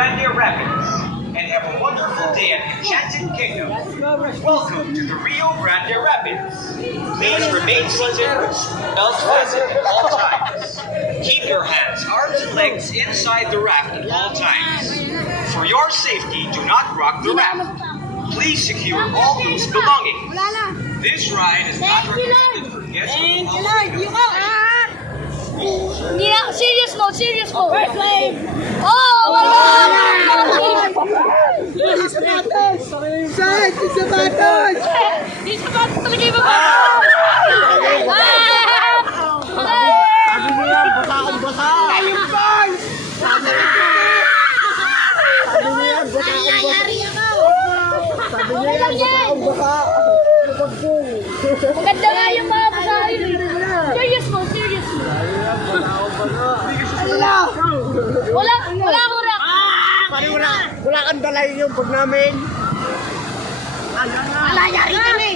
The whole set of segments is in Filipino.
Grande Rapids and have a wonderful day at Enchanted Kingdom. Welcome to the Rio Grande Rapids. Please remain seated with belts fastened at all times. Keep your hands, arms, and legs inside the raft at all times. For your safety, do not rock the raft. Please secure all loose belongings. This ride is not recommended for guests with Serious mode, serious mode. Oh, wala! Di sapatos! Saan? Di sapatos! Di sapatos talaga yung baba! Sabi mo yan, basa akong basa! Ayun ba? Sabi mo yan, basa akong basa! Sabi mo yan, basa akong basa! Maganda nga yung mga basahin. Serious mode, serious mode. Wala akong rock. Wala kang dalayin yung pag namin! Wala, yari kami.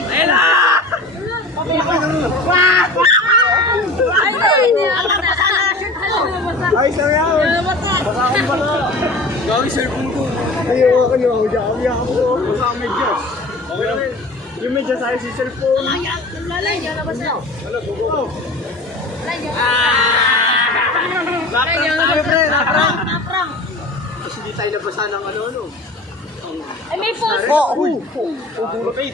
Ay, sarap! Basa akong basa! Gawin cellphone ko! Ayaw ako nyo, ayaw ako! Basa ang medyas! Okay lang. Yung medyas ayaw si cellphone! Lalay, yan na basa. Wala, bugo! Naprang tayo, pre! Naprang! Kasi di tayo nabasa ng ano. Ay, may phone. Bulapit!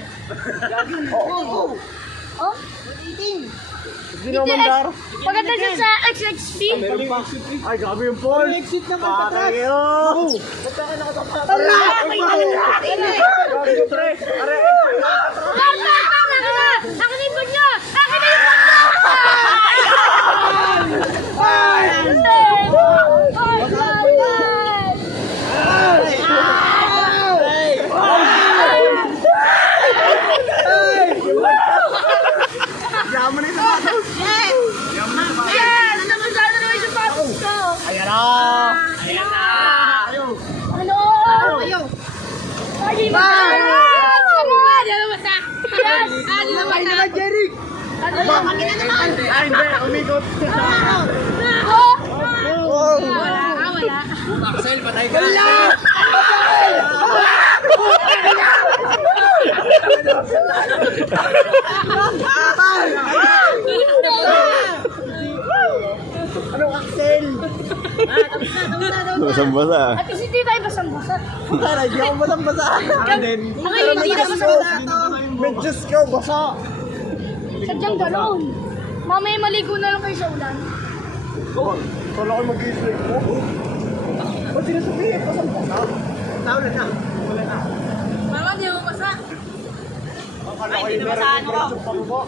Oh? Hindi naman dar! Maganda dyan sa XXP. Ay, gabi yung phone! Exit naman sa trap! Akin na yung bag niya! Akin na yung bag Yaman na yung sapatos! Yes! Namasada na yung sapatos ko! Ayan na! Ano? Ay, ba? Ano basa? Yes! Ano Ay basa? naman, Jerry! Ano naman? Ay, hindi! Umikot! Wala. Axel, patay ka! Anong Axel? Basang-basa. At kasi hindi tayo basang-basa. Tara, di ako basang-basa. Ako hindi na basang-basa. Medyas ka, basa! Sadyang gano'n. Mamaya maligo na lang kayo sa ulan. Kala ko mag-i-slip mo. Ba't sinasabihin? Basang-basa? Tao na na. Wala na. Mama, di ako basa. Akala ko yung meron yung pangbo.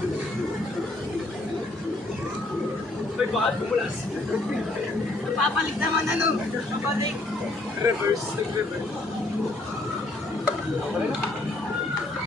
Ay, baka dumulas. Papalik naman ano. Papalik. Reverse.